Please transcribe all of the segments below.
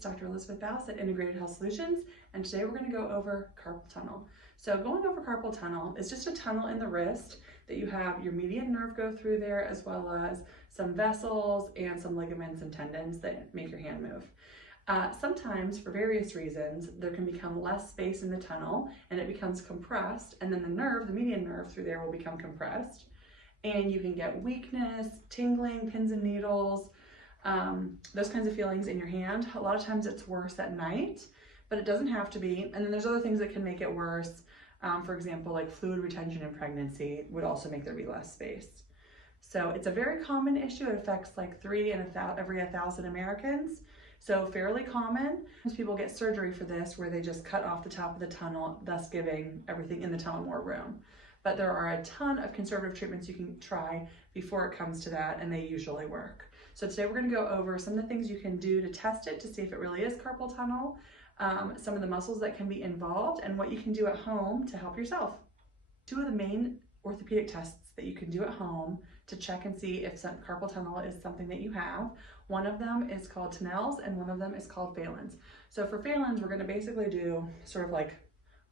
Dr. Elizabeth Bass at Integrated Health Solutions, and today we're going to go over carpal tunnel. So going over carpal tunnel is just a tunnel in the wrist that you have your median nerve go through there, as well as some vessels and some ligaments and tendons that make your hand move. Sometimes, for various reasons, there can become less space in the tunnel and it becomes compressed, and then the nerve, the median nerve through there, will become compressed. And you can get weakness, tingling, pins and needles, those kinds of feelings in your hand. A lot of times it's worse at night, but it doesn't have to be. And then there's other things that can make it worse. For example, like fluid retention in pregnancy would also make there be less space. So it's a very common issue. It affects like 3 in every 1,000 Americans. So fairly common. Most people get surgery for this, where they just cut off the top of the tunnel, thus giving everything in the tunnel more room. But there are a ton of conservative treatments you can try before it comes to that, and they usually work. So today we're going to go over some of the things you can do to test it, to see if it really is carpal tunnel, some of the muscles that can be involved, and what you can do at home to help yourself. 2 of the main orthopedic tests that you can do at home to check and see if carpal tunnel is something that you have. One of them is called Tunnel's, and one of them is called Phelan's. So for Phelan's, we're going to basically do sort of like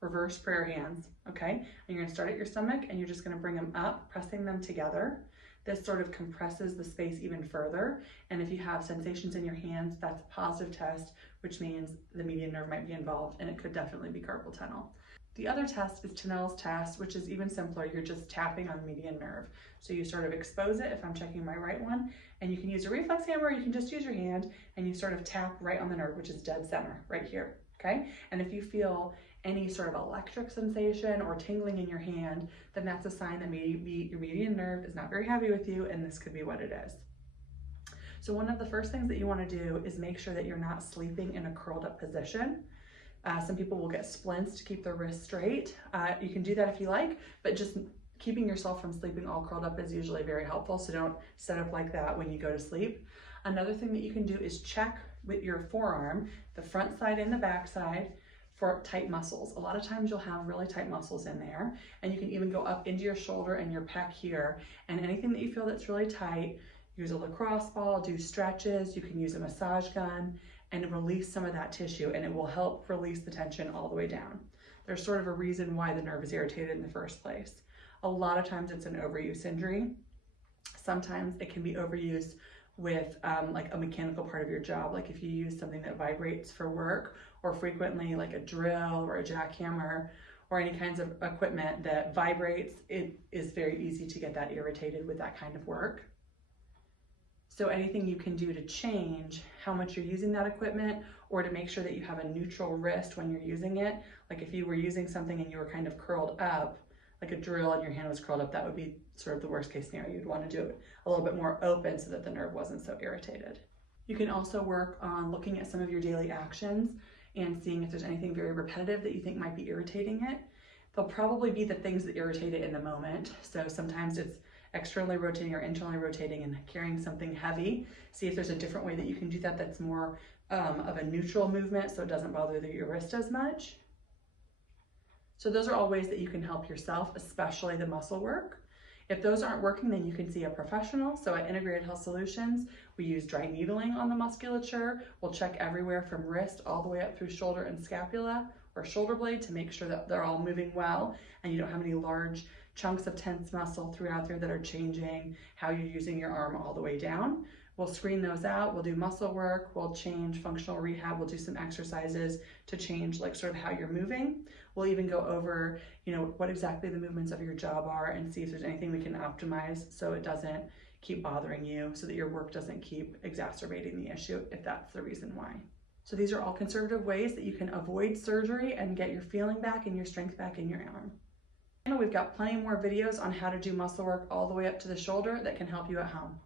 reverse prayer hands, okay? And you're going to start at your stomach, and you're just going to bring them up, pressing them together. This sort of compresses the space even further, and if you have sensations in your hands, that's a positive test, which means the median nerve might be involved, and it could definitely be carpal tunnel. The other test is Tunnel's test, which is even simpler. You're just tapping on the median nerve. So you sort of expose it, if I'm checking my right one, and you can use a reflex hammer, or you can just use your hand, and you sort of tap right on the nerve, which is dead center, right here, okay? And if you feel any sort of electric sensation or tingling in your hand, then that's a sign that maybe your median nerve is not very happy with you, and this could be what it is. So one of the first things that you want to do is make sure that you're not sleeping in a curled up position. Some people will get splints to keep their wrists straight. You can do that if you like, but just keeping yourself from sleeping all curled up is usually very helpful, so don't set up like that when you go to sleep. Another thing that you can do is check with your forearm, the front side and the back side, for tight muscles. A lot of times you'll have really tight muscles in there, and you can even go up into your shoulder and your pec here, and anything that you feel that's really tight, use a lacrosse ball, do stretches, you can use a massage gun, and release some of that tissue, and it will help release the tension all the way down. There's sort of a reason why the nerve is irritated in the first place. A lot of times it's an overuse injury. Sometimes it can be overused with like a mechanical part of your job, like if you use something that vibrates for work, or frequently like a drill or a jackhammer or any kinds of equipment that vibrates, it is very easy to get that irritated with that kind of work. So anything you can do to change how much you're using that equipment, or to make sure that you have a neutral wrist when you're using it, like if you were using something and you were kind of curled up, like a drill and your hand was curled up, that would be sort of the worst case scenario. You'd want to do it a little bit more open so that the nerve wasn't so irritated. You can also work on looking at some of your daily actions and seeing if there's anything very repetitive that you think might be irritating it. They'll probably be the things that irritate it in the moment. So sometimes it's externally rotating or internally rotating and carrying something heavy. See if there's a different way that you can do that that's more of a neutral movement, so it doesn't bother your wrist as much. So those are all ways that you can help yourself, especially the muscle work. If those aren't working, then you can see a professional. So at Integrated Health Solutions, we use dry needling on the musculature. We'll check everywhere from wrist all the way up through shoulder and scapula or shoulder blade to make sure that they're all moving well and you don't have any large chunks of tense muscle throughout there that are changing how you're using your arm all the way down. We'll screen those out, we'll do muscle work, we'll change functional rehab, we'll do some exercises to change like sort of how you're moving. We'll even go over, what exactly the movements of your job are and see if there's anything we can optimize so it doesn't keep bothering you, so that your work doesn't keep exacerbating the issue if that's the reason why. So these are all conservative ways that you can avoid surgery and get your feeling back and your strength back in your arm. And we've got plenty more videos on how to do muscle work all the way up to the shoulder that can help you at home.